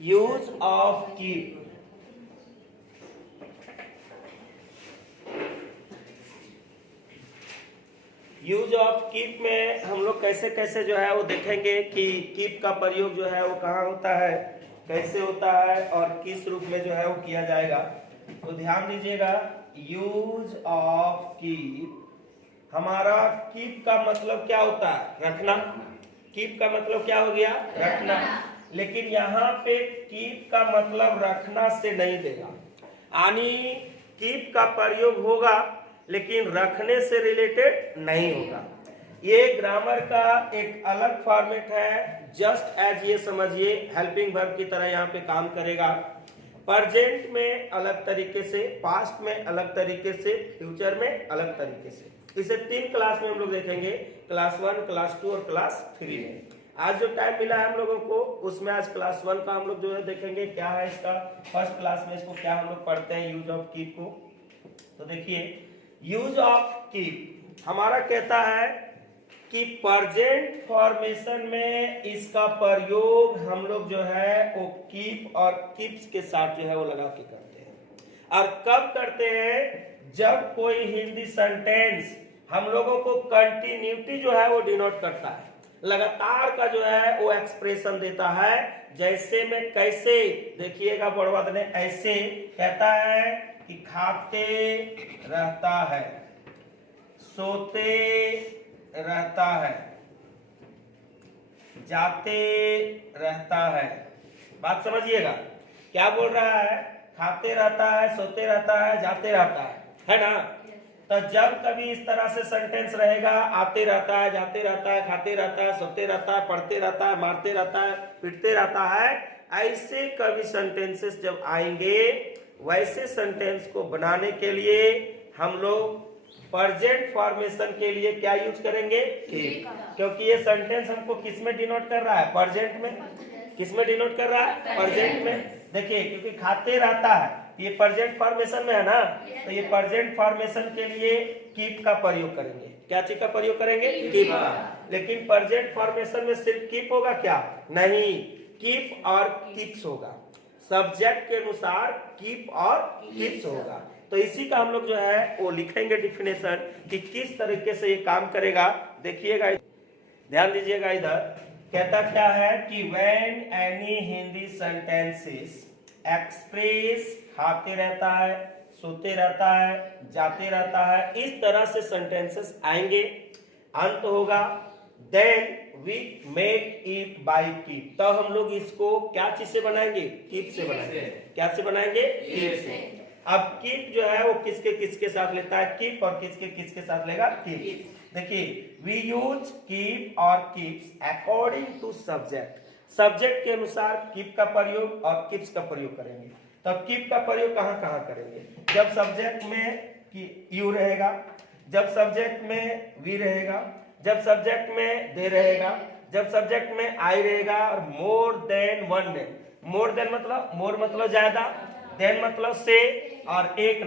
Use of keep. Use of keep में हम लोग कैसे कैसे जो है वो देखेंगे कि कीप का प्रयोग जो है वो कहाँ होता है, कैसे होता है और किस रूप में जो है वो किया जाएगा। तो ध्यान दीजिएगा, यूज ऑफ कीप, हमारा कीप का मतलब क्या होता है? रखना। कीप का मतलब क्या हो गया? रखना। लेकिन यहाँ पे कीप का मतलब रखना से नहीं देगा, यानी कीप का प्रयोग होगा लेकिन रखने से रिलेटेड नहीं होगा। ये ग्रामर का एक अलग फॉर्मेट है, जस्ट एज ये समझिए हेल्पिंग वर्ब की तरह यहाँ पे काम करेगा। प्रेजेंट में अलग तरीके से, पास्ट में अलग तरीके से, फ्यूचर में अलग तरीके से। इसे 3 क्लास में हम लोग देखेंगे, क्लास 1, क्लास 2 और क्लास 3 में। आज जो टाइम मिला है हम लोगों को उसमें आज क्लास 1 का हम लोग जो है देखेंगे क्या है इसका। फर्स्ट क्लास में इसको क्या हम लोग पढ़ते हैं, यूज ऑफ कीप को। तो देखिए, यूज ऑफ कीप हमारा कहता है कि प्रेजेंट फॉर्मेशन में इसका प्रयोग हम लोग जो है वो कीप और कीप्स के साथ जो है वो लगा के करते हैं। और कब करते हैं? जब कोई हिंदी सेंटेंस हम लोगों को कंटिन्यूटी जो है वो डिनोट करता है, लगातार का जो है वो एक्सप्रेशन देता है। जैसे में कैसे, देखिएगा बड़वाद ने ऐसे कहता है कि खाते रहता है, सोते रहता है, जाते रहता है। बात समझिएगा, क्या बोल रहा है? खाते रहता है, सोते रहता है, जाते रहता है ना। तो जब कभी इस तरह से सेंटेंस रहेगा, आते रहता है, जाते रहता है, खाते रहता है, सोते रहता है, पढ़ते रहता है, मारते रहता है, पिटते रहता है, ऐसे कभी सेंटेंसेस जब आएंगे, वैसे सेंटेंस को बनाने के लिए हम लोग प्रेजेंट फॉर्मेशन के लिए क्या यूज करेंगे? कीप। क्योंकि ये सेंटेंस हमको किस में डिनोट कर रहा है? प्रेजेंट में। किस में डिनोट कर रहा है? प्रेजेंट में। देखिए, क्योंकि खाते रहता है ये प्रेजेंट फॉर्मेशन में है ना, तो ये प्रेजेंट फॉर्मेशन के लिए कीप का प्रयोग करेंगे। क्या चीज का प्रयोग करेंगे? कीप का। लेकिन प्रेजेंट फॉर्मेशन में सिर्फ कीप होगा क्या? नहीं, कीप और कीप्स होगा। सब्जेक्ट के अनुसार कीप और कीप्स होगा। तो इसी का हम लोग जो है वो लिखेंगे डिफिनेशन कि किस तरीके से ये काम करेगा। देखिएगा, ध्यान दीजिएगा, इधर कहता क्या है कि when any Hindi sentences express खाते रहता है, सोते रहता है, जाते रहता है, इस तरह से सेंटेंसेस आएंगे, अंत होगा, then we make it by keep. तो हम लोग इसको क्या चीज से बनाएंगे? कीप से बनाएंगे। क्या से बनाएंगे? कीप से। अब कीप जो है वो किसके किसके साथ लेता है? कीप। और किसके किसके साथ लेगा? कीप। देखिए, वी यूज कीप और keeps according to subject. Subject के अनुसार कीप का प्रयोग और कीप्स का प्रयोग करेंगे। तो कीप का प्रयोग कहाँ कहाँ करेंगे? जब सब्जेक्ट में यू रहेगा, जब सब्जेक्ट में वी रहेगा, जब सब्जेक्ट में दे रहेगा, जब सब्जेक्ट में आई रहेगा, और more than one name. More than मतलब, मोर मतलब ज्यादा, देन मतलब से, और एक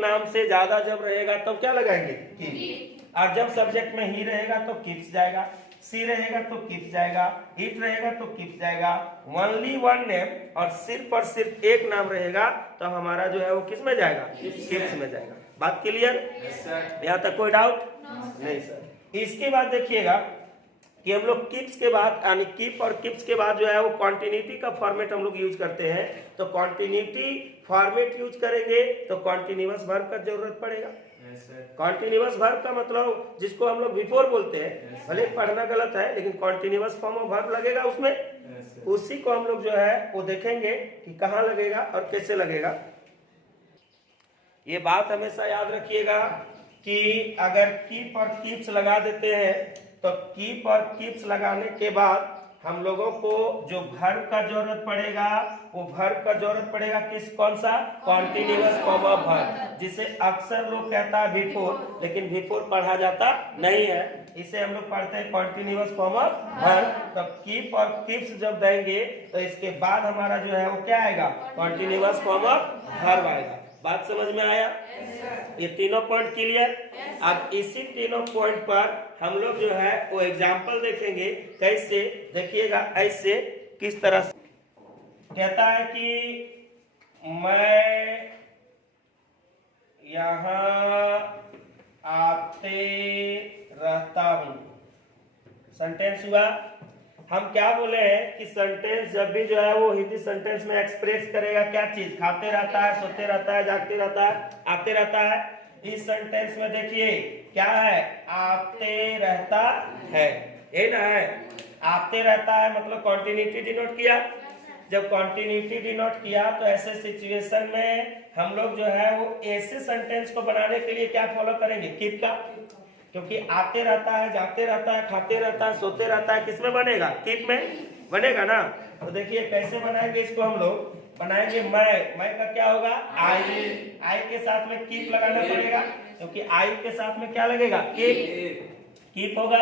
नाम से ज्यादा जब रहेगा तब क्या लगाएंगे? कीप। और जब सब्जेक्ट में ही रहेगा तो कीप्स जाएगा, सी रहेगा तो कीप्स जाएगा, इट रहेगा तो कीप्स जाएगा, ओनली वन नेम और सिर्फ एक नाम रहेगा तो हमारा जो है वो किस में जाएगा? कीप्स में जाएगा। बात क्लियर? यहाँ तक कोई डाउट? नहीं सर। इसके बाद देखिएगा कि हम लोग कीप्स के बाद, यानी कीप और कीप्स के बाद जो है वो कॉन्टिन्यूटी का फॉर्मेट हम लोग यूज करते हैं। तो कॉन्टिन्यूटी फॉर्मेट यूज करेंगे तो कॉन्टिन्यूअस वर्ब का जरूरत पड़ेगा। कॉन्टिन्यूअस वर्ब का मतलब जिसको हम लोग बिफोर बोलते हैं, भले पढ़ना गलत है लेकिन कॉन्टिन्यूअस फॉर्म ऑफ वर्ब लगेगा उसमें। उसी को हम लोग जो है वो देखेंगे कि कहाँ लगेगा और कैसे लगेगा। ये बात हमेशा याद रखिएगा कि अगर कीप और कीप्स लगा देते हैं तो कीप और कीप्स लगाने के बाद हम लोगों को जो वर्ब का जरूरत पड़ेगा, वो वर्ब का जरूरत पड़ेगा किस, कौन सा? कॉन्टिन्यूअस फॉर्म ऑफ वर्ब, जिसे अक्सर लोग कहता है बिफोर, लेकिन बिफोर पढ़ा जाता नहीं है। इसे हम लोग पढ़ते हैं कॉन्टिन्यूअस फॉर्म ऑफ वर्ब। तब कीप और कीप्स जब देंगे तो इसके बाद हमारा जो है वो क्या आएगा? कॉन्टिन्यूअस फॉर्म ऑफ वर्ब आएगा। बात समझ में आया? ये तीनों पॉइंट क्लियर? अब इसी तीनों पॉइंट पर हम लोग जो है वो एग्जाम्पल देखेंगे। कैसे? देखिएगा, ऐसे किस तरह से कहता है कि मैं यहाँ आते रहता हूँ। सेंटेंस हुआ। हम क्या बोले हैं कि सेंटेंस जब भी जो है वो हिंदी सेंटेंस में एक्सप्रेस करेगा क्या चीज, खाते रहता है, सोते रहता है, जागते रहता है, आते रहता है। इस सेंटेंस में देखिए क्या है, आते रहता है, ये ना है। आते रहता है मतलब कॉन्टिन्यूटी डिनोट किया। जब कॉन्टिन्यूटी डिनोट किया तो ऐसे सिचुएशन में हम लोग जो है वो ऐसे सेंटेंस को बनाने के लिए क्या फॉलो करेंगे, कीप का। क्योंकि आते रहता है, जाते रहता है, खाते रहता है, सोते रहता है, किसमें बनेगा, कीप में बनेगा ना। तो देखिए कैसे बनाएंगे इसको, हम लोग बनाएंगे मैं का क्या होगा, आई के साथ में कीप लगाना पड़ेगा, क्योंकि आई के साथ में क्या लगेगा, कीप होगा।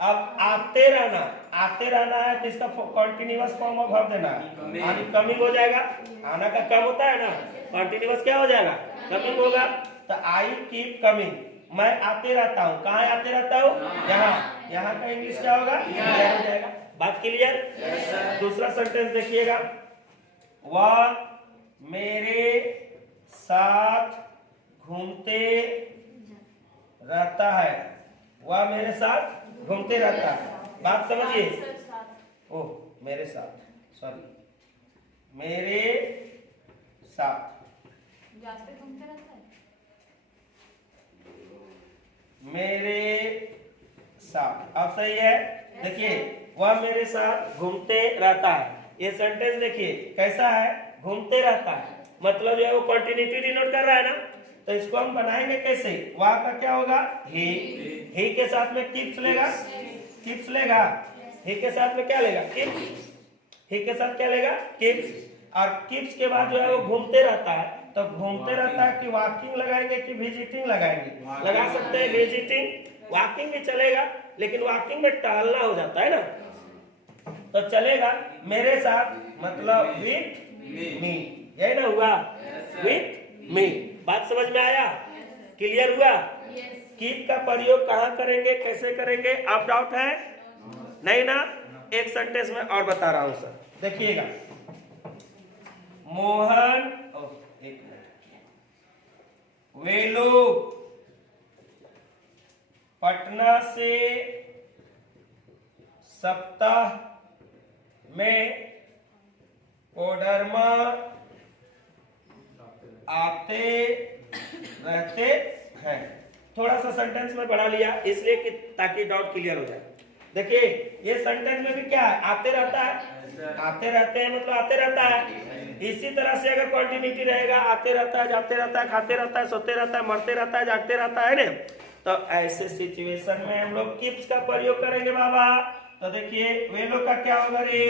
अब आते रहना है तो इसका कॉन्टिन्यूअस फॉर्म ऑफ वर्ब देना है, यानी कमिंग हो जाएगा। आना का कम होता है ना, कॉन्टिन्यूअस क्या हो जाएगा, कमिंग होगा। तो आई कीप कमिंग, मैं आते रहता हूँ। कहाँ आते रहता हूँ, यहाँ का इंग्लिश क्या होगा, यहाँ हो जाएगा। बात क्लियर। दूसरा सेंटेंस देखिएगा, वह मेरे साथ घूमते रहता है, वह मेरे साथ घूमते रहता है। बात समझिए। ओह मेरे साथ, सॉरी, मेरे साथ घूमते रहता है, मेरे साथ। अब सही है। देखिए वह मेरे साथ घूमते रहता है, ये सेंटेंस देखिए कैसा है, घूमते रहता है मतलब जो है वो कंटिन्यूटी डिनोट कर रहा है ना। तो इसको हम बनाएंगे कैसे, वह का क्या होगा, ही के साथ में कीप्स लेगा, कीप्स लेगा, ही के साथ में क्या लेगा, कीप्स, ही के साथ क्या लेगा, कीप्स। और कीप्स के बाद जो है वो घूमते रहता है, तो घूमते रहता है कि वॉकिंग लगाएंगे कि विजिटिंग लगाएंगे, लगा सकते हैं विजिटिंग, वॉकिंग भी चलेगा, लेकिन वॉकिंग में टहलना हो जाता है ना, तो चलेगा। मेरे साथ मतलब विथ मी, यही ना हुआ, विथ मी। बात समझ में आया, क्लियर हुआ। कीप का प्रयोग कहाँ करेंगे, कैसे करेंगे, अब डाउट है नहीं ना। एक सेंटेंस में और बता रहा हूं सर, देखिएगा। मोहन, एक मिनट, वे लोग पटना से सप्ताह में कोडरमा आते रहते हैं। थोड़ा सा सेंटेंस में बढ़ा लिया इसलिए कि ताकि डाउट क्लियर हो जाए। देखिए ये सेंटेंस में भी क्या है, आते रहता है, आते रहते हैं मतलब आते रहता है। इसी तरह से अगर कंटिन्यूटी रहेगा, आते रहता है, जाते रहता है, खाते रहता है, सोते रहता है, मरते रहता है, जागते रहता है ना, तो ऐसे सिचुएशन में हम लोग कीप्स का प्रयोग करेंगे बाबा। तो देखिए वे लोग का क्या होगा, रे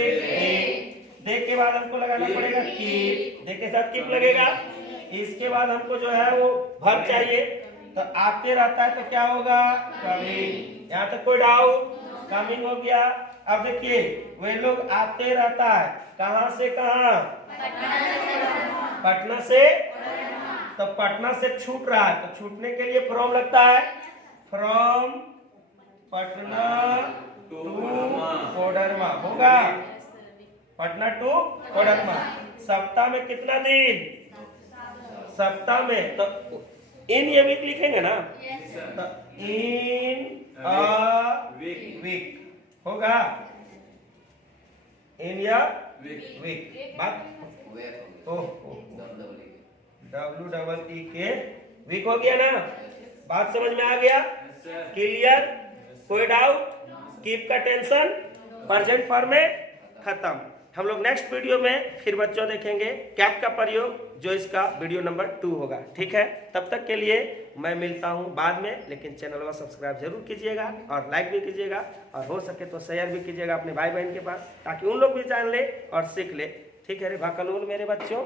दे के बाद हमको लगाना पड़ेगा कीप, दे के साथ कीप लगेगा। इसके बाद हमको जो है वो वर्ब चाहिए, तो आते रहता है तो क्या होगा, कमिंग। यहाँ तक कोई डाउट, कमिंग हो गया। अब देखिए वे लोग आते रहता है, कहाँ से कहाँ, पटना से, तो पटना से छूट रहा है, तो छूटने के लिए फ्रॉम लगता है, फ्रॉम पटना टू कोडरमा होगा, पटना टू कोडरमा। सप्ताह में कितना दिन, सप्ताह में तो इन ये वीक लिखेंगे ना, तो इन अ वीक होगा, इन या वीक। बात WEE के वीक हो गया ना। बात समझ में आ गया, क्लियर, कोई डाउट। कीप का टेंशन प्रेजेंट फॉर्म में खत्म। हम लोग नेक्स्ट वीडियो में फिर बच्चों देखेंगे कैप का प्रयोग, जो इसका वीडियो नंबर 2 होगा। ठीक है, तब तक के लिए मैं मिलता हूं बाद में, लेकिन चैनल को सब्सक्राइब जरूर कीजिएगा और लाइक भी कीजिएगा, और हो सके तो शेयर भी कीजिएगा अपने भाई बहन के पास, ताकि उन लोग भी जान ले और सीख ले। ठीक है रे भाकलूल मेरे बच्चों।